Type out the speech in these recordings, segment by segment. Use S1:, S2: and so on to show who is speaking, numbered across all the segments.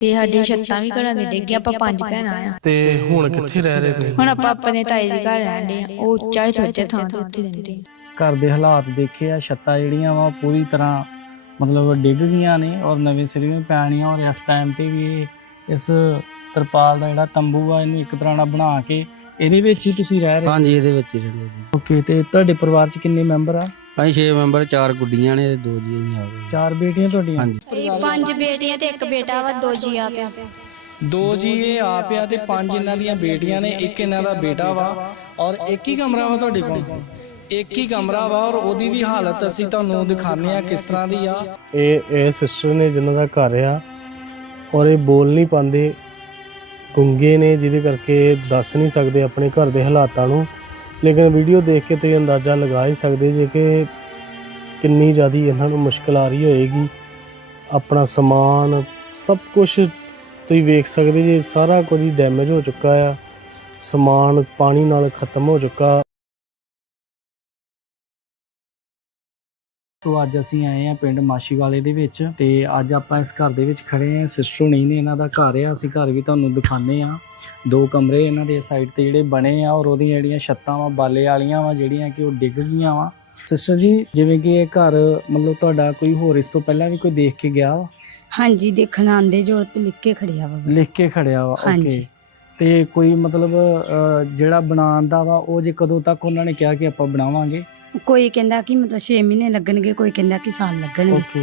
S1: ਤੇ ਸਾਡੀ ਛੱਤਾਂ ਵੀ ਘਰਾਂ ਦੇ ਡਿੱਗੀਆਂ ਆਪਾਂ ਪੰਜ ਭੈਣਾਂ ਆ।
S2: ਤੇ ਹੁਣ ਕਿੱਥੇ ਰਹਿ ਰਹੇ ਤੁਸੀਂ?
S1: ਹੁਣ ਆਪਾਂ ਆਪਣੇ ਤਾਏ ਦੇ ਘਰ ਰਹਿੰਦੇ ਆ। ਉਹ ਉੱਚਾ ਹੀ ਥੋੜੇ ਥਾਂ ਤੇ ਉੱਥੇ ਰਹਿੰਦੇ ਆ।
S3: ਘਰ ਦੇ ਹਾਲਾਤ ਦੇਖੇ ਆ ਛੱਤਾਂ ਜਿਹੜੀਆਂ ਵਾ ਉਹ ਪੂਰੀ ਤਰ੍ਹਾਂ ਮਤਲਬ ਡਿੱਗ ਗਈਆਂ ਨੇ ਔਰ ਨਵੇਂ ਸਿਰੇ ਵੀ ਪੈਣੀਆਂ ਔਰ ਇਸ ਟਾਈਮ ਤੇ ਵੀ ਇਹ ਇਸ ਤਰਪਾਲ ਦਾ ਜਿਹੜਾ ਤੰਬੂ ਆ ਇਹਨੂੰ ਇੱਕ ਤਰ੍ਹਾਂ ਦਾ ਬਣਾ ਕੇ ਇਹਦੇ ਵਿੱਚ ਹੀ ਤੁਸੀਂ ਰਹਿ ਰਹੇ
S4: ਹਾਂਜੀ ਇਹਦੇ ਵਿੱਚ ਹੀ ਰਹਿੰਦੇ ਜੀ।
S3: ਓਕੇ ਤੇ ਤੁਹਾਡੇ ਪਰਿਵਾਰ 'ਚ ਕਿੰਨੇ ਮੈਂਬਰ ਆ?
S4: ਅਸੀਂ 6 ਮੈਂਬਰ ਚਾਰ ਗੁੱਡੀਆਂ ਨੇ ਤੇ ਦੋ ਜੀ ਆ ਗਏ
S3: ਚਾਰ ਬੇਟੀਆਂ ਤੁਹਾਡੀਆਂ?
S4: ਹਾਂਜੀ।
S1: ਇਹ ਪੰਜ ਬੇਟੀਆਂ ਤੇ ਇੱਕ ਬੇਟਾ ਵਾ ਦੋ ਜੀ ਆ ਪਿਆ।
S2: ਦੋ ਜੀ ਇਹ ਆਪ ਆ ਤੇ ਪੰਜ ਇਹਨਾਂ ਦੀਆਂ ਬੇਟੀਆਂ ਨੇ ਇੱਕ ਇਹਨਾਂ ਦਾ ਬੇਟਾ ਵਾ ਔਰ ਇੱਕ ਹੀ ਕਮਰਾ ਵਾ ਤੁਹਾਡੇ ਕੋਲ? ਇੱਕ ਹੀ ਕਮਰਾ ਵਾ ਔਰ ਉਹਦੀ ਵੀ ਹਾਲਤ ਅਸੀਂ ਤੁਹਾਨੂੰ ਦਿਖਾਣੇ ਆ ਕਿਸ ਤਰ੍ਹਾਂ ਦੀ ਆ।
S5: ਇਹ ਇਹ ਸਿਸਟਰ ਨੇ ਜਿਨ੍ਹਾਂ ਦਾ ਘਰ ਆ ਔਰ ਇਹ ਬੋਲ ਨਹੀਂ ਪਾਉਂਦੇ ਗੁੰਗੇ ਨੇ ਜਿਹਦੇ ਕਰਕੇ ਦੱਸ ਨਹੀਂ ਸਕਦੇ ਆਪਣੇ ਘਰ ਦੇ ਹਾਲਾਤਾਂ ਨੂੰ। ਲੇਕਿਨ ਵੀਡੀਓ ਦੇਖ ਕੇ ਤੁਸੀਂ ਅੰਦਾਜ਼ਾ ਲਗਾ ਹੀ ਸਕਦੇ ਜੇ ਕਿ ਕਿੰਨੀ ਜ਼ਿਆਦੀ ਇਹਨਾਂ ਨੂੰ ਮੁਸ਼ਕਲ ਆ ਰਹੀ ਹੋਏਗੀ। ਆਪਣਾ ਸਮਾਨ, ਸਭ ਕੁਝ ਤੁਸੀਂ ਵੇਖ ਸਕਦੇ ਜੇ, ਸਾਰਾ ਕੁਝ ਹੀ ਡੈਮੇਜ ਹੋ ਚੁੱਕਾ ਆ। ਸਮਾਨ ਪਾਣੀ ਨਾਲ ਖਤਮ ਹੋ ਚੁੱਕਾ।
S3: ਸੋ ਅੱਜ ਅਸੀਂ ਆਏ ਆ ਪਿੰਡ ਮਾਸ਼ੀਵਾਲੇ ਦੇ ਵਿੱਚ ਤੇ ਅੱਜ ਆਪਾਂ ਇਸ ਘਰ ਦੇ ਵਿੱਚ ਖੜੇ ਆ ਸਿਸਟਰ ਨਹੀਂ ਨੇ ਇਹਨਾਂ ਦਾ ਘਰ ਆ ਅਸੀਂ ਘਰ ਵੀ ਤੁਹਾਨੂੰ ਦਿਖਾਣੇ ਆ ਦੋ ਕਮਰੇ ਇਹਨਾਂ ਦੇ ਸਾਈਡ ਤੇ ਜਿਹੜੇ ਬਣੇ ਆ ਔਰ ਉਹਦੀਆਂ ਜਿਹੜੀਆਂ ਛੱਤਾਂ ਵਾ ਬਾਲੇ ਵਾਲੀਆਂ ਵਾ ਜਿਹੜੀਆਂ ਕਿ ਉਹ ਡਿੱਗ ਗਈਆਂ ਵਾ। ਸਿਸਟਰ ਜੀ ਜਿਵੇਂ ਕਿ ਇਹ ਘਰ ਮਤਲਬ ਤੁਹਾਡਾ ਕੋਈ ਹੋਰ ਇਸ ਤੋਂ ਪਹਿਲਾਂ ਵੀ ਕੋਈ ਦੇਖ ਕੇ ਗਿਆ ਵਾ?
S6: ਹਾਂਜੀ ਦੇਖਣ ਆਂਦੇ ਜੋ ਤੇ ਲਿਖ ਕੇ ਖੜਿਆ ਵਾ।
S3: ਲਿਖ ਕੇ ਖੜਿਆ ਵਾ ਓਕੇ
S6: ਹਾਂਜੀ।
S3: ਤੇ ਕੋਈ ਮਤਲਬ ਜਿਹੜਾ ਬਣਾਉਣ ਦਾ ਵਾ ਉਹ ਜੇ ਕਦੋਂ ਤੱਕ ਉਹਨਾਂ ਨੇ ਕਿਹਾ ਕਿ ਆਪਾਂ ਬਣਾਵਾਂਗੇ?
S6: ਕੋਈ ਕਹਿੰਦਾ ਕਿ ਮਤਲਬ 6 ਮਹੀਨੇ ਲੱਗਣਗੇ ਕੋਈ ਕਹਿੰਦਾ ਕਿ ਸਾਲ ਲੱਗਣਗੇ
S3: ਓਕੇ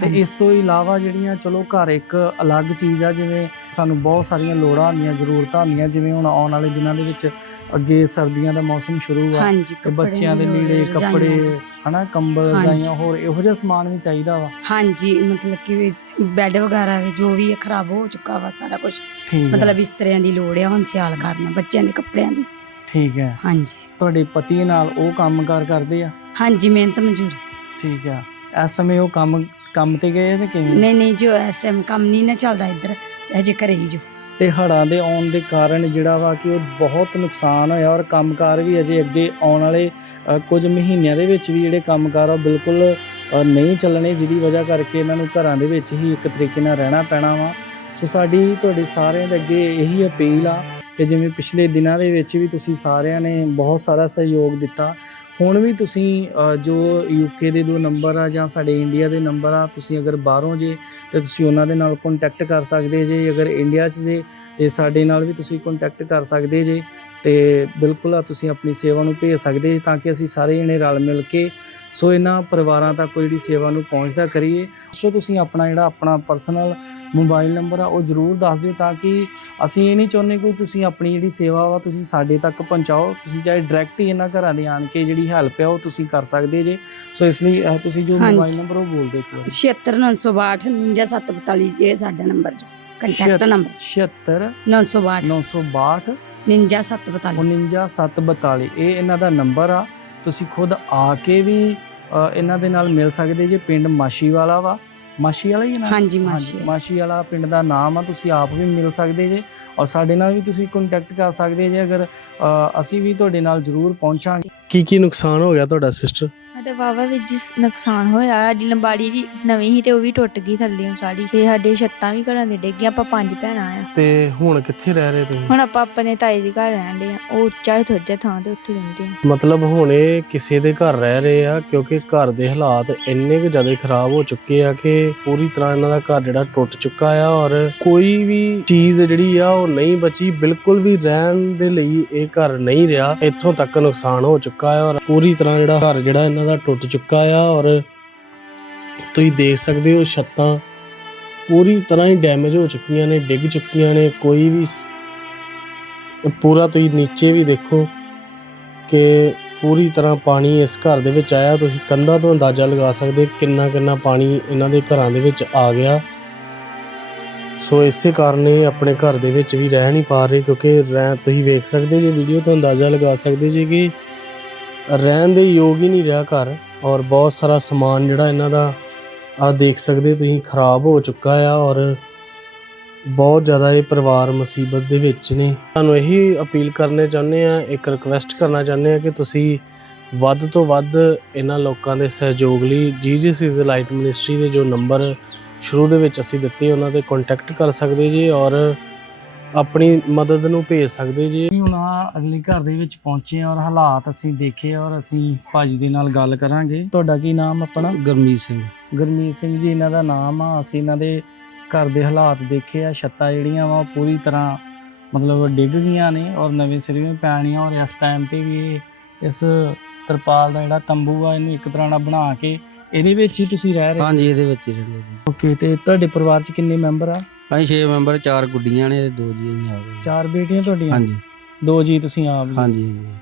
S3: ਤੇ
S6: ਹਾਂਜੀ।
S3: ਇਸ ਤੋਂ ਇਲਾਵਾ ਜਿਹੜੀਆਂ ਚਲੋ ਘਰ ਇੱਕ ਅਲੱਗ ਚੀਜ਼ ਆ ਜਿਵੇਂ ਸਾਨੂੰ ਬਹੁਤ ਸਾਰੀਆਂ ਲੋੜਾਂ ਹੁੰਦੀਆਂ ਜ਼ਰੂਰਤਾਂ ਹੁੰਦੀਆਂ ਜਿਵੇਂ ਹੁਣ ਆਉਣ ਵਾਲੇ ਦਿਨਾਂ ਦੇ ਵਿੱਚ ਅੱਗੇ ਸਰਦੀਆਂ ਦਾ ਮੌਸਮ ਸ਼ੁਰੂ ਆ
S6: ਹਾਂਜੀ
S3: ਤੇ ਬੱਚਿਆਂ ਦੇ
S6: ਲੋੜ, ਰਜ਼ਾਈਆਂ
S3: ਕੱਪੜੇ
S6: ਦੀ।
S3: ਹਨਾ ਕੰਬਲ
S6: ਹਾਂਜੀ।
S3: ਹੋਰ ਇਹੋ ਜਿਹਾ ਸਮਾਨ ਵੀ ਚਾਹੀਦਾ ਵਾ
S6: ਹਾਂਜੀ ਮਤਲਬ ਕਿ ਵੀ ਬੈੱਡ ਵਗੈਰਾ ਵੀ ਜੋ ਵੀ ਹੈ ਖਰਾਬ ਹੋ ਚੁੱਕਾ ਵਾ ਸਾਰਾ ਕੁਝ
S3: ਠੀਕ
S6: ਮਤਲਬ ਇਸਤਰਿਆਂ ਦੀ ਲੋੜ ਆ ਹੁਣ ਸਿਆਲ ਕਰਨਾ ਬੱਚਿਆਂ ਦੇ ਕੱਪੜਿਆਂ ਦੀ
S3: ਠੀਕ ਹੈ।
S6: ਹਾਂਜੀ।
S3: ਤੁਹਾਡੇ ਪਤੀ ਨਾਲ ਉਹ ਕੰਮਕਾਰ ਕਰਦੇ ਆ?
S6: ਹਾਂਜੀ ਮਿਹਨਤ ਮਜ਼ਦੂਰੀ।
S3: ਠੀਕ ਆ ਇਸ ਸਮੇਂ ਉਹ ਕੰਮ ਕੰਮ ਤੇ ਗਏ ਆ ਜਾਂ ਕਿਵੇਂ?
S6: ਨਹੀਂ ਨਹੀਂ ਜੋ ਇਸ ਟਾਈਮ ਕੰਮ ਨਹੀਂ ਨਾ ਚੱਲਦਾ ਇੱਧਰ ਹਜੇ ਘਰੇ ਹੀ ਜੋ।
S3: ਤੇ ਹੜ੍ਹਾਂ ਦੇ ਆਉਣ ਦੇ ਕਾਰਨ ਜਿਹੜਾ ਵਾ ਕਿ ਉਹ ਬਹੁਤ ਨੁਕਸਾਨ ਹੋਇਆ ਔਰ ਕੰਮਕਾਰ ਵੀ ਅਜੇ ਅੱਗੇ ਆਉਣ ਵਾਲੇ ਅ, ਕੁਝ ਮਹੀਨਿਆਂ ਦੇ ਵਿੱਚ ਵੀ ਜਿਹੜੇ ਕੰਮਕਾਰ ਆ ਉਹ ਬਿਲਕੁਲ ਅ, ਨਹੀਂ ਚੱਲਣੇ ਜਿਹਦੀ ਵਜ੍ਹਾ ਕਰਕੇ ਇਹਨਾਂ ਨੂੰ ਘਰਾਂ ਦੇ ਵਿੱਚ ਹੀ ਇੱਕ ਤਰੀਕੇ ਨਾਲ ਰਹਿਣਾ ਪੈਣਾ ਵਾ। ਸੋ ਸਾਡੀ, ਤੁਹਾਡੇ ਸਾਰਿਆਂ ਦੇ ਅੱਗੇ ਇਹੀ ਅਪੀਲ ਆ ਕਿ ਜਿਵੇਂ ਪਿਛਲੇ ਦਿਨਾਂ ਦੇ ਵਿੱਚ ਵੀ ਤੁਸੀਂ ਸਾਰਿਆਂ ਨੇ ਬਹੁਤ ਸਾਰਾ ਸਹਿਯੋਗ ਦਿੱਤਾ। ਹੁਣ ਵੀ ਤੁਸੀਂ ਜੋ ਯੂਕੇ ਦੇ ਦੋ ਨੰਬਰ ਆ ਜਾਂ ਸਾਡੇ ਇੰਡੀਆ ਦੇ ਨੰਬਰ ਆ, ਤੁਸੀਂ ਅਗਰ ਬਾਹਰੋਂ ਜੇ, ਤੇ ਤੁਸੀਂ ਉਹਨਾਂ ਦੇ ਨਾਲ ਕੰਟੈਕਟ ਕਰ ਸਕਦੇ ਜੇ। ਅਗਰ ਇੰਡੀਆ 'ਚ ਜੇ, ਤੇ ਸਾਡੇ ਨਾਲ ਵੀ ਤੁਸੀਂ ਕੰਟੈਕਟ ਕਰ ਸਕਦੇ ਜੇ। ਤੇ ਬਿਲਕੁਲ ਆ, ਤੁਸੀਂ ਆਪਣੀ ਸੇਵਾ ਨੂੰ ਭੇਜ ਸਕਦੇ ਜੇ ਤਾਂ ਕਿ ਅਸੀਂ ਸਾਰੇ ਜਣੇ ਰਲ ਮਿਲ ਕੇ, ਸੋ ਇਹਨਾਂ ਪਰਿਵਾਰਾਂ ਤੱਕ ਜਿਹੜੀ ਸੇਵਾ ਨੂੰ ਪਹੁੰਚਦਾ ਕਰੀਏ। ਸੋ ਤੁਸੀਂ ਆਪਣਾ ਜਿਹੜਾ, ਆਪਣਾ ਪਰਸਨਲ ਮੋਬਾਈਲ ਨੰਬਰ ਆ ਉਹ ਜ਼ਰੂਰ ਦੱਸ ਦਿਓ ਤਾਂ ਕਿ ਅਸੀਂ ਇਹ ਨਹੀਂ ਚਾਹੁੰਦੇ ਕੋਈ ਤੁਸੀਂ ਆਪਣੀ ਜਿਹੜੀ ਸੇਵਾ ਵਾ ਤੁਸੀਂ ਸਾਡੇ ਤੱਕ ਪਹੁੰਚਾਓ। ਤੁਸੀਂ ਚਾਹੇ ਡਾਇਰੈਕਟ ਹੀ ਇਹਨਾਂ ਘਰਾਂ ਦੇ ਆਣ ਕੇ ਜਿਹੜੀ ਹੈਲਪ ਹੈ ਉਹ ਤੁਸੀਂ ਕਰ ਸਕਦੇ ਜੇ। ਸੋ ਇਸ ਲਈ ਤੁਸੀਂ ਜੋ। ਮੋਬਾਈਲ ਨੰਬਰ ਉਹ ਬੋਲ ਦਿਓ ਇੱਕ ਵਾਰੀ।
S6: 76962 99742 ਇਹ ਸਾਡਾ ਨੰਬਰ ਜੋ ਕੰਟੈਕਟ ਨੰਬਰ।
S3: 76
S6: 962
S3: 962
S6: 99742
S3: 49742 ਇਹ ਇਹਨਾਂ ਦਾ ਨੰਬਰ ਆ। ਤੁਸੀਂ ਖੁਦ ਆ ਕੇ ਵੀ ਇਹਨਾਂ ਦੇ ਨਾਲ ਮਿਲ ਸਕਦੇ ਜੇ। ਪਿੰਡ ਮਾਸ਼ੀ ਵਾਲਾ ਵਾ। ਮਾਸ਼ੀ ਵਾਲਾ ਹੀ ਨਾ?
S6: ਹਾਂਜੀ ਮਾਸ਼ੀ
S3: ਮਾਸ਼ੀ ਵਾਲਾ ਪਿੰਡ ਦਾ ਨਾਮ ਆ ਤੁਸੀਂ ਆਪ ਵੀ ਮਿਲ ਸਕਦੇ ਜੇ ਔਰ ਸਾਡੇ ਨਾਲ ਵੀ ਤੁਸੀਂ ਕੰਟੈਕਟ ਕਰ ਸਕਦੇ ਜੇ ਅਗਰ ਅ, ਅਸੀਂ ਵੀ ਤੁਹਾਡੇ ਨਾਲ ਜ਼ਰੂਰ ਪਹੁੰਚਾਂਗੇ।
S5: ਕੀ ਕੀ ਨੁਕਸਾਨ ਹੋ ਗਿਆ ਤੁਹਾਡਾ ਸਿਸਟਰ
S1: ਸਾਡੇ ਵਾਵਾ ਵਿੱਚ ਜਿਸ ਨੁਕਸਾਨ ਹੋਇਆ ਸਾਡੀ ਲੰਬਾੜੀ ਜੀ ਨਵੀਂ ਸੀ ਤੇ ਉਹ ਵੀ ਟੁੱਟ ਗਈ ਥੱਲੇੋਂ ਸਾਰੀ ਤੇ ਸਾਡੇ ਛੱਤਾਂ ਵੀ ਘਰਾਂ ਦੇ ਡਿੱਗੀਆਂ ਆਪਾਂ ਪੰਜ ਭੈਣਾਂ ਆ।
S5: ਤੇ ਹੁਣ ਕਿੱਥੇ ਰਹਿ ਰਹੇ ਤੁਸੀਂ?
S1: ਹੁਣ ਆਪਾਂ ਆਪਣੇ ਤਾਏ ਦੇ ਘਰ ਰਹਿੰਦੇ ਆ ਉਹ ਉੱਚਾ ਹੀ ਥੋੜੇ ਥਾਂ ਤੇ ਉੱਥੇ ਰਹਿੰਦੇ ਆ।
S5: ਮਤਲਬ ਹੁਣ ਇਹ ਕਿਸੇ ਦੇ ਘਰ ਰਹਿ ਰਹੇ ਆ ਕਿਉਂਕਿ ਘਰ ਦੇ ਹਾਲਾਤ ਇੰਨੇ ਕੁ ਜ਼ਿਆਦਾ ਖਰਾਬ ਹੋ ਚੁੱਕੇ ਆ ਕਿ ਪੂਰੀ ਤਰ੍ਹਾਂ ਇਹਨਾਂ ਦਾ ਘਰ ਜਿਹੜਾ ਟੁੱਟ ਚੁੱਕਾ ਆ ਔਰ ਕੋਈ ਵੀ ਚੀਜ਼ ਜਿਹੜੀ ਆ ਉਹ ਨਹੀਂ ਬਚੀ ਬਿਲਕੁਲ ਵੀ ਰਹਿਣ ਦੇ ਲਈ ਇਹ ਘਰ ਨਹੀਂ ਰਿਹਾ ਇੱਥੋਂ ਤੱਕ ਨੁਕਸਾਨ ਹੋ ਚੁੱਕਾ ਹੈ ਔਰ ਪੂਰੀ ਤਰ੍ਹਾਂ ਜਿਹੜਾ ਘਰ ਜਿਹੜਾ ਇਹਨਾਂ ਦਾ ਟੁੱਟ ਚੁੱਕਾ ਆ ਔਰ ਤੁਸੀਂ ਦੇਖ ਸਕਦੇ ਹੋ ਛੱਤਾਂ ਪੂਰੀ ਤਰ੍ਹਾਂ ਹੀ ਡੈਮੇਜ ਹੋ ਚੁੱਕੀਆਂ ਨੇ, ਡਿੱਗ ਚੁੱਕੀਆਂ ਨੇ, ਕੋਈ ਵੀ ਪੂਰਾ ਤੁਸੀਂ ਨੀਚੇ ਵੀ ਦੇਖੋ ਕਿ ਪੂਰੀ ਤਰ੍ਹਾਂ ਪਾਣੀ ਇਸ ਘਰ ਦੇ ਵਿੱਚ ਆਇਆ। ਤੁਸੀਂ ਕੰਧਾਂ ਤੋਂ ਅੰਦਾਜ਼ਾ ਲਗਾ ਸਕਦੇ ਕਿੰਨਾ ਕਿੰਨਾ ਪਾਣੀ ਇਹਨਾਂ ਦੇ ਘਰਾਂ ਦੇ ਵਿੱਚ ਆ ਗਿਆ। ਸੋ ਇਸੇ ਕਾਰਨ ਇਹ ਆਪਣੇ ਘਰ ਦੇ ਵਿੱਚ ਵੀ ਰਹਿ ਨਹੀਂ ਪਾ ਰਹੇ ਕਿਉਂਕਿ ਰਹਿ ਤੁਸੀਂ ਵੇਖ ਸਕਦੇ ਜੇ ਵੀਡੀਓ ਤੋਂ ਅੰਦਾਜ਼ਾ ਲਗਾ ਸਕਦੇ ਜੇ ਕਿ ਰਹਿਣ ਦੇ ਯੋਗ ਹੀ ਨਹੀਂ ਰਿਹਾ ਘਰ ਔਰ ਬਹੁਤ ਸਾਰਾ ਸਮਾਨ ਜਿਹੜਾ ਇਹਨਾਂ ਦਾ ਆ ਦੇਖ ਸਕਦੇ ਤੁਸੀਂ ਖਰਾਬ ਹੋ ਚੁੱਕਾ ਆ ਔਰ ਬਹੁਤ ਜ਼ਿਆਦਾ ਇਹ ਪਰਿਵਾਰ ਮੁਸੀਬਤ ਦੇ ਵਿੱਚ ਨੇ। ਤੁਹਾਨੂੰ ਇਹੀ ਅਪੀਲ ਕਰਨੇ ਚਾਹੁੰਦੇ ਆ, ਇੱਕ ਰਿਕਵੈਸਟ ਕਰਨਾ ਚਾਹੁੰਦੇ ਆ ਕਿ ਤੁਸੀਂ ਵੱਧ ਤੋਂ ਵੱਧ ਇਹਨਾਂ ਲੋਕਾਂ ਦੇ ਸਹਿਯੋਗ ਲਈ ਜੀਜੀਸ ਇਜ਼ ਲਾਈਟ ਮਿਨਿਸਟਰੀ ਦੇ ਜੋ ਨੰਬਰ ਸ਼ੁਰੂ ਦੇ ਵਿੱਚ ਅਸੀਂ ਦਿੱਤੇ ਉਹਨਾਂ ਤੇ ਕੰਟੈਕਟ ਕਰ ਸਕਦੇ ਜੀ ਔਰ ਆਪਣੀ ਮਦਦ ਨੂੰ ਭੇਜ ਸਕਦੇ ਜੀ?
S3: ਹੁਣ ਆਹ ਅਗਲੇ ਘਰ ਦੇ ਵਿੱਚ ਪਹੁੰਚੇ ਹਾਂ ਔਰ ਹਾਲਾਤ ਅਸੀਂ ਦੇਖੇ ਔਰ ਅਸੀਂ ਭਾਜੀ ਦੇ ਨਾਲ ਗੱਲ ਕਰਾਂਗੇ। ਤੁਹਾਡਾ ਕੀ ਨਾਮ ਆਪਣਾ?
S4: ਗਰਮੀਤ ਸਿੰਘ।
S3: ਗੁਰਮੀਤ ਸਿੰਘ ਜੀ ਇਹਨਾਂ ਦਾ ਨਾਮ ਆ। ਅਸੀਂ ਇਹਨਾਂ ਦੇ ਘਰ ਦੇ ਹਾਲਾਤ ਦੇਖੇ ਆ। ਛੱਤਾਂ ਜਿਹੜੀਆਂ ਵਾ ਉਹ ਪੂਰੀ ਤਰ੍ਹਾਂ ਮਤਲਬ ਡਿੱਗ ਗਈਆਂ ਨੇ ਔਰ ਨਵੇਂ ਸਿਰੇ ਪੈਣੀਆਂ ਔਰ ਇਸ ਟਾਈਮ ਤੇ ਵੀ ਇਹ ਇਸ ਤਰਪਾਲ ਦਾ ਜਿਹੜਾ ਤੰਬੂ ਆ ਇਹਨੂੰ ਇੱਕ ਤਰ੍ਹਾਂ ਦਾ ਬਣਾ ਕੇ ਇਹਦੇ ਵਿੱਚ ਹੀ ਤੁਸੀਂ ਰਹਿ ਰਹੇ
S4: ਹਾਂਜੀ ਇਹਦੇ ਵਿੱਚ ਹੀ ਰਹਿੰਦੇ ਜੀ
S3: ਓਕੇ ਤੇ ਤੁਹਾਡੇ ਪਰਿਵਾਰ 'ਚ ਕਿੰਨੇ ਮੈਂਬਰ ਆ?
S4: ਅਸੀਂ 6 ਮੈਂਬਰ ਚਾਰ ਗੁੱਡੀਆਂ ਨੇ ਤੇ ਦੋ ਜੀ ਅਸੀਂ ਆਪ
S3: ਚਾਰ ਬੇਟੀਆਂ ਤੁਹਾਡੀਆਂ?
S4: ਹਾਂਜੀ।
S3: ਦੋ ਜੀ ਤੁਸੀਂ ਆਪ ਜੀ?
S4: ਹਾਂਜੀ ਹਾਂਜੀ।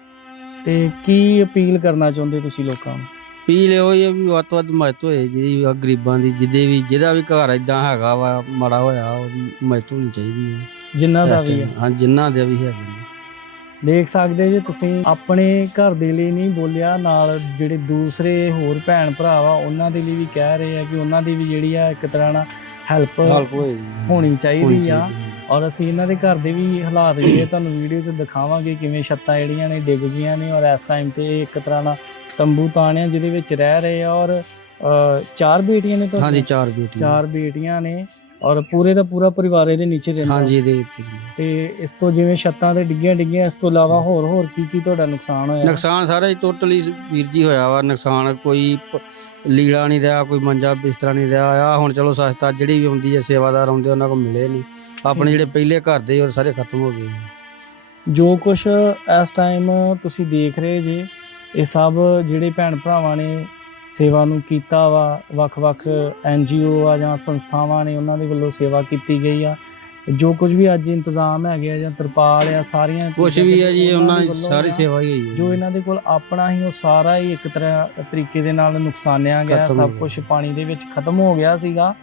S3: ਤੇ ਕੀ ਅਪੀਲ ਕਰਨਾ ਚਾਹੁੰਦੇ ਤੁਸੀਂ ਲੋਕਾਂ ਨੂੰ?
S4: ਪੀ ਲਿਓ ਇਹ ਵੀ ਵੱਧ ਤੋਂ ਵੱਧ ਮਦਦ ਹੋਏ ਜਿਹੜੀ ਗਰੀਬਾਂ ਦੀ ਜਿਹਦੇ ਵੀ ਜਿਹਦਾ ਵੀ ਘਰ ਇਦਾਂ ਹੈਗਾ ਵਾ ਮਾੜਾ ਹੋਇਆ ਉਹਦੀ ਮਦਦ ਹੋਣੀ ਚਾਹੀਦੀ ਹੈ
S3: ਜਿਨ੍ਹਾਂ ਦਾ ਵੀ
S4: time। ਹਾਂ ਜਿਨ੍ਹਾਂ ਦੇ ਵੀ ਹੈਗੇ ਨੇ।
S3: ਦੇਖ ਸਕਦੇ ਜੇ ਤੁਸੀਂ ਆਪਣੇ ਘਰ ਦੇ ਲਈ ਨਹੀਂ ਬੋਲਿਆ ਨਾਲ ਜਿਹੜੇ ਦੂਸਰੇ ਹੋਰ ਭੈਣ ਭਰਾ ਵਾ ਉਹਨਾਂ ਦੇ ਲਈ ਵੀ ਕਹਿ ਰਹੇ ਆ ਕਿ ਉਹਨਾਂ ਦੀ ਵੀ ਜਿਹੜੀ ਆ ਇੱਕ ਤਰ੍ਹਾਂ ਨਾਲ ਹੈਲਪ। ਹੋਣੀ
S4: ਹੋਣੀ
S3: ਚਾਹੀਦੀ ਆ
S4: ਚਾਹੀਦੀ।
S3: ਔਰ ਅਸੀਂ ਇਹਨਾਂ ਦੇ ਘਰ ਦੇ ਵੀ ਹਾਲਾਤ ਜਿਹੜੇ ਤੁਹਾਨੂੰ ਵੀਡੀਓ 'ਚ ਦਿਖਾਵਾਂਗੇ ਕਿਵੇਂ ਛੱਤਾਂ ਜਿਹੜੀਆਂ ਨੇ ਡਿੱਗ ਗਈਆਂ ਨੇ ਔਰ ਇਸ ਟਾਈਮ ਤੇ ਇਹ ਇੱਕ ਤਰ੍ਹਾਂ ਦਾ ਤੰਬੂ ਤਾਣਿਆ ਜਿਹਦੇ ਵਿੱਚ ਰਹਿ ਰਹੇ ਆ ਔਰ ਅ, ਚਾਰ ਬੇਟੀਆਂ ਨੇ ਤੁਹਾਡੀਆਂ?
S4: ਹਾਂਜੀ ਚਾਰ ਬੇਟੀਆਂ
S3: ਚਾਰ ਬੇਟੀਆਂ ਨੇ ਔਰ ਪੂਰੇ ਦਾ ਪੂਰਾ ਪਰਿਵਾਰ ਇਹਦੇ ਨੀਚੇ ਰਹਿੰਦਾ
S4: ਹਾਂਜੀ ਇਹਦੇ ਵਿੱਚ।
S3: ਤੇ ਇਸ ਤੋਂ ਜਿਵੇਂ ਛੱਤਾਂ ਤੇ ਡਿੱਗੀਆਂ ਡਿੱਗੀਆਂ ਇਸ ਤੋਂ ਇਲਾਵਾ ਹੋਰ ਹੋਰ ਕੀ ਕੀ ਤੁਹਾਡਾ ਨੁਕਸਾਨ ਹੋਇਆ?
S4: ਨੁਕਸਾਨ ਸਾਰਾ ਹੀ ਟੋਟਲੀ ਵੀਰ ਜੀ ਹੋਇਆ ਵਾ ਨੁਕਸਾਨ ਕੋਈ ਪ- ਲੀੜਾ ਨਹੀਂ ਰਿਹਾ ਕੋਈ ਮੰਜਾ ਬਿਸਤਰਾ ਨਹੀਂ ਰਿਹਾ ਆ ਹੁਣ ਚਲੋ ਸਸਤਾ ਜਿਹੜੀ ਵੀ ਹੁੰਦੀ ਹੈ ਸੇਵਾਦਾਰ ਆਉਂਦੇ ਉਹਨਾਂ ਕੋਲ ਮਿਲੇ ਨਹੀਂ। ਆਪਣੇ ਜਿਹੜੇ ਪਹਿਲੇ ਘਰ ਦੇ ਉਹ ਸਾਰੇ ਖਤਮ ਹੋ ਗਏ।
S3: ਜੋ ਕੁਝ ਇਸ ਟਾਈਮ ਤੁਸੀਂ ਦੇਖ ਰਹੇ ਜੇ ਇਹ ਸਭ ਜਿਹੜੇ ਭੈਣ ਭਰਾਵਾਂ ਨੇ ਸੇਵਾ ਨੂੰ ਕੀਤਾ ਵਾ ਵੱਖ-ਵੱਖ ਐਨਜੀਓ ਆ ਜਾਂ ਸੰਸਥਾਵਾਂ ਨੇ ਉਹਨਾਂ ਦੇ ਵੱਲੋਂ ਸੇਵਾ ਕੀਤੀ ਗਈ ਆ ਜੋ ਕੁਝ ਵੀ ਅੱਜ ਇੰਤਜ਼ਾਮ ਹੈਗੇ ਆ ਜਾਂ ਤਰਪਾਲ ਆ ਸਾਰੀਆਂ
S4: ਕੁਝ ਵੀ ਹੈ ਜੀ
S3: ਉਹਨਾਂ ਦੇ
S4: ਸਾਰੀ
S3: ਆ।
S4: ਸੇਵਾ ਹੀ ਹੈ
S3: ਜੋ ਇਹਨਾਂ ਦੇ ਕੋਲ ਆਪਣਾ ਹੀ ਉਹ ਸਾਰਾ ਹੀ ਇੱਕ ਤਰ੍ਹਾਂ ਤਰੀਕੇ ਦੇ ਨਾਲ ਨੁਕਸਾਨਿਆ ਗਿਆ ਸਭ। ਕੁਝ ਪਾਣੀ ਦੇ ਵਿੱਚ ਖਤਮ ਹੋ ਗਿਆ ਸੀਗਾ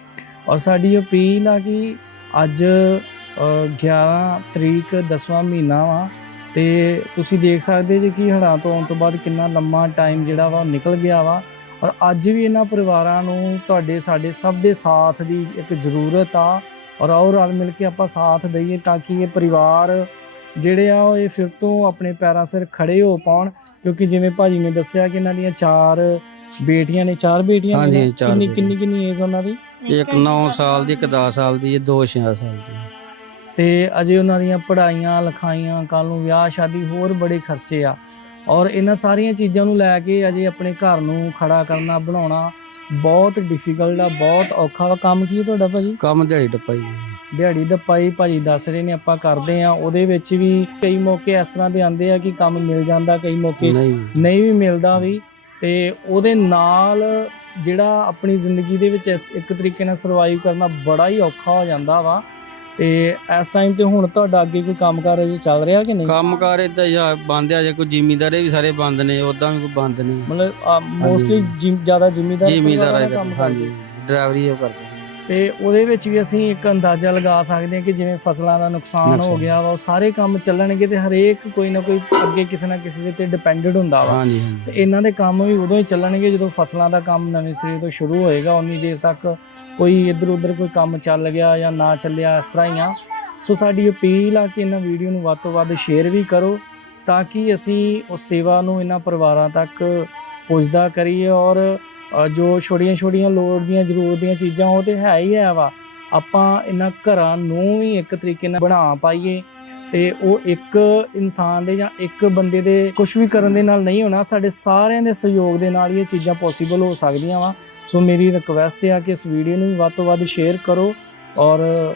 S3: ਔਰ ਸਾਡੀ ਅਪੀਲ ਆ ਕਿ ਅੱਜ ਅ, 11 ਤਰੀਕ 10ਵਾਂ ਮਹੀਨਾ ਵਾ ਤੇ ਤੁਸੀਂ ਦੇਖ ਸਕਦੇ ਜੇ ਕਿ ਹੜ੍ਹਾਂ ਤੋਂ ਆਉਣ ਤੋਂ ਬਾਅਦ ਕਿੰਨਾ ਲੰਮਾ ਟਾਈਮ ਜਿਹੜਾ ਵਾ ਨਿਕਲ ਗਿਆ ਵਾ ਔਰ ਅੱਜ ਵੀ ਇਹਨਾਂ ਪਰਿਵਾਰਾਂ ਨੂੰ ਤੁਹਾਡੇ ਸਾਡੇ ਸਭ ਦੇ ਸਾਥ ਦੀ ਇੱਕ ਜ਼ਰੂਰਤ ਆ। ਔਰ ਆਓ ਰਲ ਮਿਲ ਕੇ ਆਪਾਂ ਸਾਥ ਦਈਏ ਤਾਂ ਕਿ ਇਹ ਪਰਿਵਾਰ ਜਿਹੜੇ ਆ ਉਹ ਇਹ ਫਿਰ ਤੋਂ ਆਪਣੇ ਪੈਰਾਂ ਸਿਰ ਖੜੇ ਹੋ ਪਾਉਣ। ਕਿਉਂਕਿ ਜਿਵੇਂ ਭਾਜੀ ਨੇ ਦੱਸਿਆ ਕਿ ਇਹਨਾਂ ਦੀਆਂ ਚਾਰ ਬੇਟੀਆਂ ਨੇ ਚਾਰ ਬੇਟੀਆਂ ਨੇ ਕਿੰਨੀ। ਕਿੰਨੀ ਕਿੰਨੀ ਏਜ ਉਹਨਾਂ ਦੀ?
S4: ਇੱਕ 9 ਸਾਲ ਦੀ ਇੱਕ 10 ਸਾਲ ਦੀ ਇਹ ਦੋ 6 ਸਾਲ ਦੀ।
S3: ਤੇ ਅਜੇ ਉਹਨਾਂ ਦੀਆਂ ਪੜ੍ਹਾਈਆਂ ਲਿਖਾਈਆਂ ਕੱਲ ਨੂੰ ਵਿਆਹ ਸ਼ਾਦੀ ਹੋਰ ਬੜੇ ਖਰਚੇ ਆ। ਔਰ ਇਹਨਾਂ ਸਾਰੀਆਂ ਚੀਜ਼ਾਂ ਨੂੰ ਲੈ ਕੇ ਅਜੇ ਆਪਣੇ ਘਰ ਨੂੰ ਖੜਾ ਕਰਨਾ ਬਣਾਉਣਾ ਬਹੁਤ ਡਿਫਿਕਲਟ ਆ ਬਹੁਤ ਔਖਾ ਵਾ। ਕੰਮ ਕੀ ਹੈ ਤੁਹਾਡਾ ਭਾਜੀ?
S4: ਕੰਮ ਦਿਹਾੜੀ ਟੱਪਾ ਹੀ ਹੈ।
S3: ਦਿਹਾੜੀ ਦੱਪਾਈ ਭਾਜੀ ਦੱਸ ਰਹੇ ਨੇ ਆਪਾਂ ਕਰਦੇ ਆ ਉਹਦੇ ਵਿੱਚ ਵੀ ਕਈ ਮੌਕੇ ਇਸ ਤਰ੍ਹਾਂ ਦੇ ਆਉਂਦੇ ਆ ਕਿ ਕੰਮ ਮਿਲ ਜਾਂਦਾ ਕਈ ਮੌਕੇ
S4: ਨਹੀਂ।
S3: ਨਹੀਂ ਵੀ ਮਿਲਦਾ ਵੀ। ਤੇ ਉਹਦੇ ਨਾਲ ਜਿਹੜਾ ਆਪਣੀ ਜ਼ਿੰਦਗੀ ਦੇ ਵਿੱਚ ਇਸ- ਇੱਕ ਤਰੀਕੇ ਨਾਲ ਸਰਵਾਈਵ ਕਰਨਾ ਬੜਾ ਹੀ ਔਖਾ ਹੋ ਜਾਂਦਾ ਵਾ। ਤੇ ਇਸ ਟਾਈਮ ਤੇ ਹੁਣ ਤੁਹਾਡਾ ਅੱਗੇ ਕੋਈ ਕੰਮਕਾਰ ਅਜੇ ਚੱਲ ਰਿਹਾ ਕਿ ਨਹੀਂ?
S4: ਕੰਮਕਾਰ ਇਦਾਂ ਜਾਂ ਬੰਦ ਆ ਜੇ ਕੋਈ ਜ਼ਿਮੀਂਦਾਰੇ ਵੀ ਸਾਰੇ ਬੰਦ ਨੇ ਉਦਾਂ ਵੀ ਕੋਈ ਬੰਦ ਨਹੀਂ
S3: ਮਤਲਬ ਮੋਸਟਲੀ ਜ਼ਿਆਦਾ ਜ਼ਿਮੀਦਾਰ
S4: ਜ਼ਿਮੀਂਦਾਰ ਆ ਹਾਂਜੀ। ਡਰਾਈਵਰੀ ਉਹ ਕਰਦੇ
S3: ਤੇ ਉਹਦੇ ਵਿੱਚ ਵੀ ਅਸੀਂ ਇੱਕ ਅੰਦਾਜ਼ਾ ਲਗਾ ਸਕਦੇ ਹਾਂ ਕਿ ਜਿਵੇਂ ਫਸਲਾਂ ਦਾ ਨੁਕਸਾਨ ਹੋ। ਗਿਆ ਵਾ ਉਹ ਸਾਰੇ ਕੰਮ ਚੱਲਣਗੇ ਤੇ ਹਰੇਕ ਕੋਈ ਨਾ ਕੋਈ ਅੱਗੇ ਕਿਸੇ ਨਾ ਕਿਸੇ ਦੇ ਤੇ ਡਿਪੈਂਡਡ ਹੁੰਦਾ ਵਾ।
S4: ਹਾਂਜੀ
S3: ਤੇ ਇਹਨਾਂ ਦੇ ਕੰਮ ਵੀ ਉਦੋਂ ਹੀ ਚੱਲਣਗੇ ਜਦੋਂ ਫਸਲਾਂ ਦਾ ਕੰਮ ਨਵੇਂ ਸਿਰੇ ਤੋਂ ਸ਼ੁਰੂ ਹੋਏਗਾ ਉਨੀ ਦੇਰ ਤੱਕ ਕੋਈ ਇੱਧਰ ਉੱਧਰ ਕੋਈ ਕੰਮ ਚੱਲ ਗਿਆ ਜਾਂ ਨਾ ਚੱਲਿਆ ਇਸ ਤਰ੍ਹਾਂ ਹੀ ਆ। ਸੋ ਸਾਡੀ ਅਪੀਲ ਆ ਕਿ ਇਹਨਾਂ ਵੀਡੀਓ ਨੂੰ ਵੱਧ ਤੋਂ ਵੱਧ ਸ਼ੇਅਰ ਵੀ ਕਰੋ ਤਾਂ ਕਿ ਅਸੀਂ ਉਸ ਸੇਵਾ ਨੂੰ ਇਹਨਾਂ ਪਰਿਵਾਰਾਂ ਤੱਕ ਪੁੱਜਦਾ ਕਰੀਏ ਔਰ ਜੋ ਛੋਟੀਆਂ ਛੋਟੀਆਂ ਲੋੜ ਦੀਆਂ, ਜ਼ਰੂਰਤ ਦੀਆਂ ਚੀਜ਼ਾਂ, ਉਹ ਤੇ ਹੈ ਹੀ ਹੈ ਵਾ। ਆਪਾਂ ਇਹਨਾਂ ਘਰਾਂ ਨੂੰ ਵੀ ਇੱਕ ਤਰੀਕੇ ਨਾਲ ਬਣਾ ਪਾਈਏ ਤੇ ਉਹ ਇੱਕ ਇਨਸਾਨ ਦੇ ਜਾਂ ਇੱਕ ਬੰਦੇ ਦੇ ਕੁਝ ਵੀ ਕਰਨ ਦੇ ਨਾਲ ਨਹੀਂ ਹੋਣਾ, ਸਾਡੇ ਸਾਰਿਆਂ ਦੇ ਸਹਿਯੋਗ ਦੇ ਨਾਲ ਹੀ ਇਹ ਚੀਜ਼ਾਂ ਪੋਸੀਬਲ ਹੋ ਸਕਦੀਆਂ ਵਾ। ਸੋ ਮੇਰੀ ਰਿਕਵੈਸਟ ਹੈ ਕਿ ਇਸ ਵੀਡੀਓ ਨੂੰ ਵੀ ਵੱਧ ਤੋਂ ਵੱਧ ਸ਼ੇਅਰ ਕਰੋ ਔਰ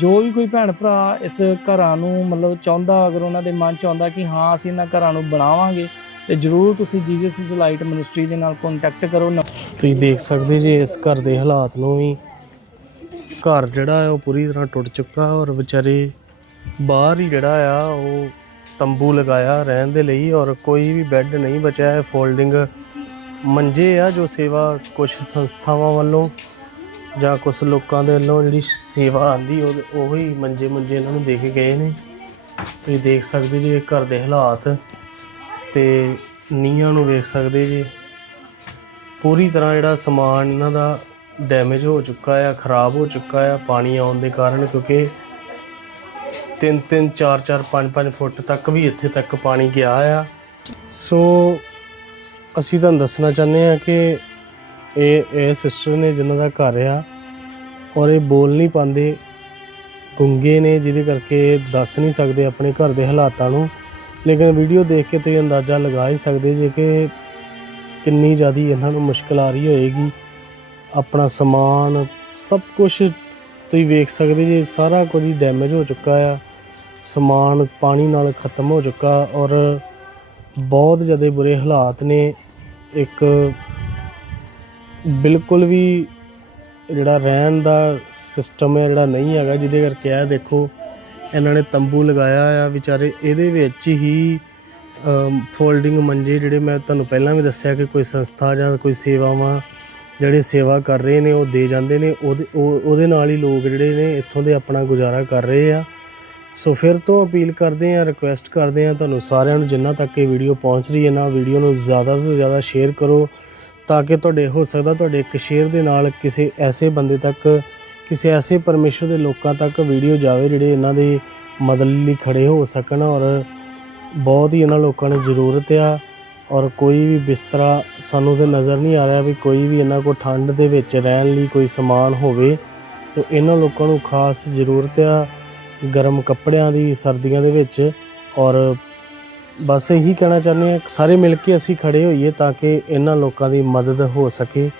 S3: ਜੋ ਵੀ ਕੋਈ ਭੈਣ ਭਰਾ ਇਸ ਘਰਾਂ ਨੂੰ ਮਤਲਬ ਚਾਹੁੰਦਾ, ਅਗਰ ਉਹਨਾਂ ਦੇ ਮਨ ਚ ਆਉਂਦਾ ਕਿ ਹਾਂ, ਅਸੀਂ ਇਹਨਾਂ ਘਰਾਂ ਨੂੰ ਬਣਾਵਾਂਗੇ ਤੇ ਜਰੂਰ ਤੁਸੀਂ ਜੀਸਸ ਇਜ਼ ਲਾਈਟ ਮਿਨਿਸਟਰੀ ਦੇ ਨਾਲ ਕੰਟੈਕਟ ਕਰੋ।
S5: ਤੁਸੀਂ ਦੇਖ ਸਕਦੇ ਜੀ ਇਸ ਘਰ ਦੇ ਹਾਲਾਤ ਨੂੰ ਵੀ, ਘਰ ਜਿਹੜਾ ਹੈ ਉਹ ਪੂਰੀ ਤਰ੍ਹਾਂ ਟੁੱਟ ਚੁੱਕਾ ਔਰ ਵਿਚਾਰੇ ਬਾਹਰ ਹੀ ਜਿਹੜਾ ਆ, ਉਹ ਤੰਬੂ ਲਗਾਇਆ ਰਹਿਣ ਦੇ ਲਈ ਔਰ ਕੋਈ ਵੀ ਬੈੱਡ ਨਹੀਂ ਬਚਿਆ ਹੈ। ਫੋਲਡਿੰਗ ਮੰਜੇ ਆ ਜੋ ਸੇਵਾ ਕੁਝ ਸੰਸਥਾਵਾਂ ਵੱਲੋਂ ਜਾਂ ਕੁਝ ਲੋਕਾਂ ਦੇ ਵੱਲੋਂ ਜਿਹੜੀ ਸੇਵਾ ਆਂਦੀ, ਉਹ ਉਹੀ ਮੰਜੇ ਮੰਜੇ ਇਹਨਾਂ ਨੂੰ ਦੇ ਕੇ ਗਏ ਨੇ। ਤੁਸੀਂ ਦੇਖ ਸਕਦੇ ਜੀ ਇਹ ਘਰ ਦੇ ਹਾਲਾਤ ਤੇ ਨੀਹਾਂ ਨੂੰ ਵੇਖ ਸਕਦੇ ਜੀ। ਪੂਰੀ ਤਰ੍ਹਾਂ ਜਿਹੜਾ ਸਮਾਨ ਇਹਨਾਂ ਦਾ ਡੈਮੇਜ ਹੋ ਚੁੱਕਾ ਆ, ਖਰਾਬ ਹੋ ਚੁੱਕਾ ਆ ਪਾਣੀ ਆਉਣ ਦੇ ਕਾਰਨ, ਕਿਉਂਕਿ 3 3 4 4 5 5 ਫੁੱਟ ਤੱਕ ਵੀ ਇੱਥੇ ਤੱਕ ਪਾਣੀ ਗਿਆ ਆ। ਸੋ ਅਸੀਂ ਤੁਹਾਨੂੰ ਦੱਸਣਾ ਚਾਹੁੰਦੇ ਆ ਕਿ ਇਹ ਇਹ ਸਿਸਟਰ ਨੇ ਜਿਨ੍ਹਾਂ ਦਾ ਘਰ ਆ, ਔਰ ਇਹ ਬੋਲ ਨਹੀਂ ਪਾਉਂਦੇ, ਗੁੰਗੇ ਨੇ, ਜਿਹਦੇ ਕਰਕੇ ਇਹ ਦੱਸ ਨਹੀਂ ਸਕਦੇ ਆਪਣੇ ਘਰ ਦੇ ਹਾਲਾਤਾਂ ਨੂੰ। ਲੇਕਿਨ ਵੀਡੀਓ ਦੇਖ ਕੇ ਤੁਸੀਂ ਅੰਦਾਜ਼ਾ ਲਗਾ ਹੀ ਸਕਦੇ ਜੇ ਕਿ ਕਿੰਨੀ ਜ਼ਿਆਦੀ ਇਹਨਾਂ ਨੂੰ ਮੁਸ਼ਕਲ ਆ ਰਹੀ ਹੋਏਗੀ। ਆਪਣਾ ਸਮਾਨ, ਸਭ ਕੁਝ ਤੁਸੀਂ ਵੇਖ ਸਕਦੇ ਜੇ, ਸਾਰਾ ਕੁਝ ਹੀ ਡੈਮੇਜ ਹੋ ਚੁੱਕਾ ਆ। ਸਮਾਨ, ਪਾਣੀ ਨਾਲ ਖਤਮ ਹੋ ਚੁੱਕਾ ਔਰ ਬਹੁਤ ਜ਼ਿਆਦਾ ਬੁਰੇ ਹਾਲਾਤ ਨੇ। ਇੱਕ ਬਿਲਕੁਲ ਵੀ ਜਿਹੜਾ ਰਹਿਣ ਦਾ ਸਿਸਟਮ ਹੈ ਜਿਹੜਾ ਨਹੀਂ ਹੈਗਾ, ਜਿਹਦੇ ਕਰਕੇ ਇਹ ਦੇਖੋ ਇਹਨਾਂ ਨੇ ਤੰਬੂ ਲਗਾਇਆ ਆ, ਵਿਚਾਰੇ ਇਹਦੇ ਵਿੱਚ ਹੀ ਫੋਲਡਿੰਗ ਮੰਜੇ ਜਿਹੜੇ ਮੈਂ ਤੁਹਾਨੂੰ ਪਹਿਲਾਂ ਵੀ ਦੱਸਿਆ ਕਿ ਕੋਈ ਸੰਸਥਾ ਜਾਂ ਕੋਈ ਸੇਵਾਵਾਂ ਜਿਹੜੇ ਸੇਵਾ ਕਰ ਰਹੇ ਨੇ, ਉਹ ਦੇ ਜਾਂਦੇ ਨੇ। ਉਹਦੇ ਉਹਦੇ ਨਾਲ ਹੀ ਲੋਕ ਜਿਹੜੇ ਨੇ ਇੱਥੋਂ ਦੇ ਆਪਣਾ ਗੁਜ਼ਾਰਾ ਕਰ ਰਹੇ ਆ। ਸੋ ਫਿਰ ਤੋਂ ਅਪੀਲ ਕਰਦੇ ਆ ਰਿਕੁਐਸਟ ਕਰਦੇ ਆ ਤੁਹਾਨੂੰ ਸਾਰਿਆਂ ਨੂੰ ਜਿੰਨਾ ਤੱਕ ਇਹ ਵੀਡੀਓ ਪਹੁੰਚ ਰਹੀ ਹੈ ਨਾ ਵੀਡੀਓ ਨੂੰ ਜ਼ਿਆਦਾ ਤੋਂ ਜ਼ਿਆਦਾ ਸ਼ੇਅਰ ਕਰੋ, ਤਾਂ ਕਿ ਤੁਹਾਡੇ, ਹੋ ਸਕਦਾ ਤੁਹਾਡੇ ਇੱਕ ਸ਼ੇਅਰ ਦੇ ਨਾਲ ਕਿਸੇ ਐਸੇ ਬੰਦੇ ਤੱਕ ਕਿਸੇ ਐਸੇ ਪਰਮੇਸ਼ਰ ਦੇ ਲੋਕਾਂ ਤੱਕ ਵੀਡੀਓ ਜਾਵੇ ਜਿਹੜੇ ਇਹਨਾਂ ਦੇ ਮਦਦ ਲਈ ਖੜੇ ਹੋ ਸਕਣ ਔਰ ਬਹੁਤ ਹੀ ਇਹਨਾਂ ਲੋਕਾਂ ਨੂੰ ਜ਼ਰੂਰਤ ਆ ਔਰ ਕੋਈ ਵੀ ਬਿਸਤਰਾ ਸਾਨੂੰ ਤੇ ਨਜ਼ਰ ਨਹੀਂ ਆ ਰਿਹਾ ਵੀ ਕੋਈ ਵੀ ਇਹਨਾਂ ਕੋਲ ਠੰਡ ਦੇ ਵਿੱਚ ਰਹਿਣ ਲਈ ਕੋਈ ਸਮਾਨ ਹੋਵੇ, ਤੇ ਇਹਨਾਂ ਲੋਕਾਂ ਨੂੰ ਖਾਸ ਜ਼ਰੂਰਤ ਆ ਗਰਮ ਕੱਪੜਿਆਂ ਦੀ, ਸਰਦੀਆਂ ਦੇ ਵਿੱਚ ਔਰ ਬਸ ਇਹੀ ਕਹਿਣਾ ਚਾਹੁੰਦੇ ਆ ਸਾਰੇ ਮਿਲ ਕੇ ਅਸੀਂ ਖੜੇ ਹੋਈਏ ਤਾਂ ਕਿ ਇਹਨਾਂ ਲੋਕਾਂ ਦੀ ਮਦਦ ਹੋ ਸਕੇ।